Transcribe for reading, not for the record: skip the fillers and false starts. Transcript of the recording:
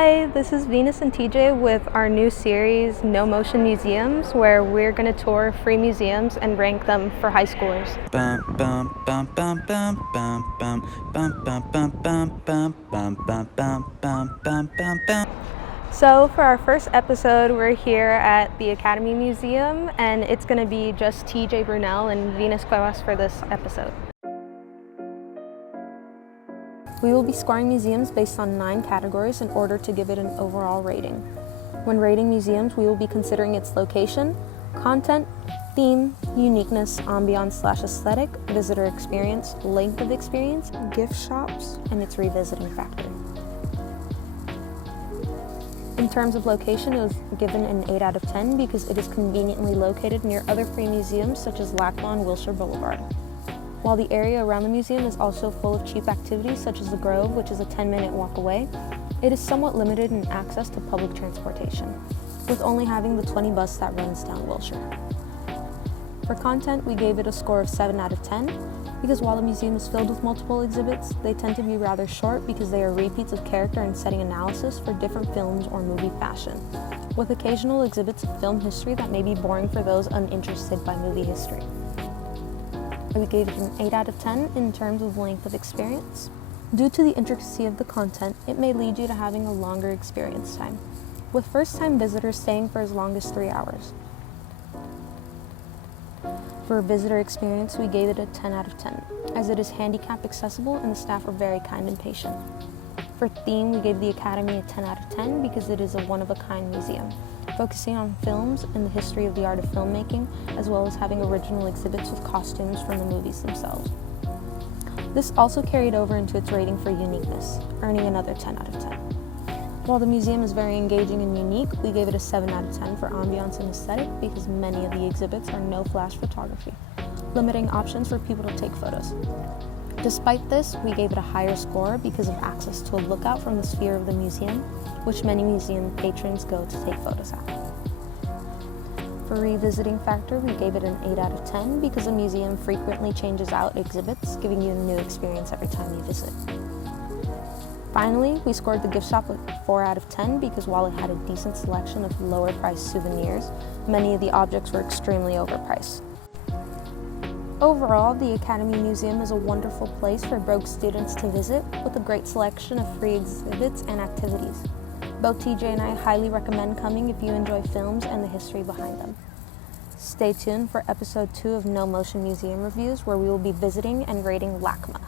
Hi, this is Venus and TJ with our new series, No Motion Museums, where we're going to tour free museums and rank them for high schoolers. So for our first episode, we're here at the Academy Museum, and it's going to be just TJ Brunel and Venus Cuevas for this episode. We will be scoring museums based on 9 categories in order to give it an overall rating. When rating museums, we will be considering its location, content, theme, uniqueness, ambiance/aesthetic, visitor experience, length of experience, gift shops, and its revisiting factor. In terms of location, it was given an 8 out of 10 because it is conveniently located near other free museums such as LACMA and Wilshire Boulevard. While the area around the museum is also full of cheap activities such as the Grove, which is a 10-minute walk away, it is somewhat limited in access to public transportation, with only having the 20 bus that runs down Wilshire. For content, we gave it a score of 7 out of 10, because while the museum is filled with multiple exhibits, they tend to be rather short because they are repeats of character and setting analysis for different films or movie fashion, with occasional exhibits of film history that may be boring for those uninterested by movie history. We gave it an 8 out of 10 in terms of length of experience. Due to the intricacy of the content, it may lead you to having a longer experience time, with first-time visitors staying for as long as 3 hours. For visitor experience, we gave it a 10 out of 10, as it is handicap accessible and the staff are very kind and patient. For theme, we gave the Academy a 10 out of 10 because it is a one-of-a-kind museum, focusing on films and the history of the art of filmmaking, as well as having original exhibits with costumes from the movies themselves. This also carried over into its rating for uniqueness, earning another 10 out of 10. While the museum is very engaging and unique, we gave it a 7 out of 10 for ambiance and aesthetic because many of the exhibits are no flash photography, limiting options for people to take photos. Despite this, we gave it a higher score because of access to a lookout from the sphere of the museum, which many museum patrons go to take photos at. For revisiting factor, we gave it an 8 out of 10 because the museum frequently changes out exhibits, giving you a new experience every time you visit. Finally, we scored the gift shop with 4 out of 10 because while it had a decent selection of lower priced souvenirs, many of the objects were extremely overpriced. Overall, the Academy Museum is a wonderful place for broke students to visit with a great selection of free exhibits and activities. Both TJ and I highly recommend coming if you enjoy films and the history behind them. Stay tuned for episode 2 of No Motion Museum Reviews, where we will be visiting and rating LACMA.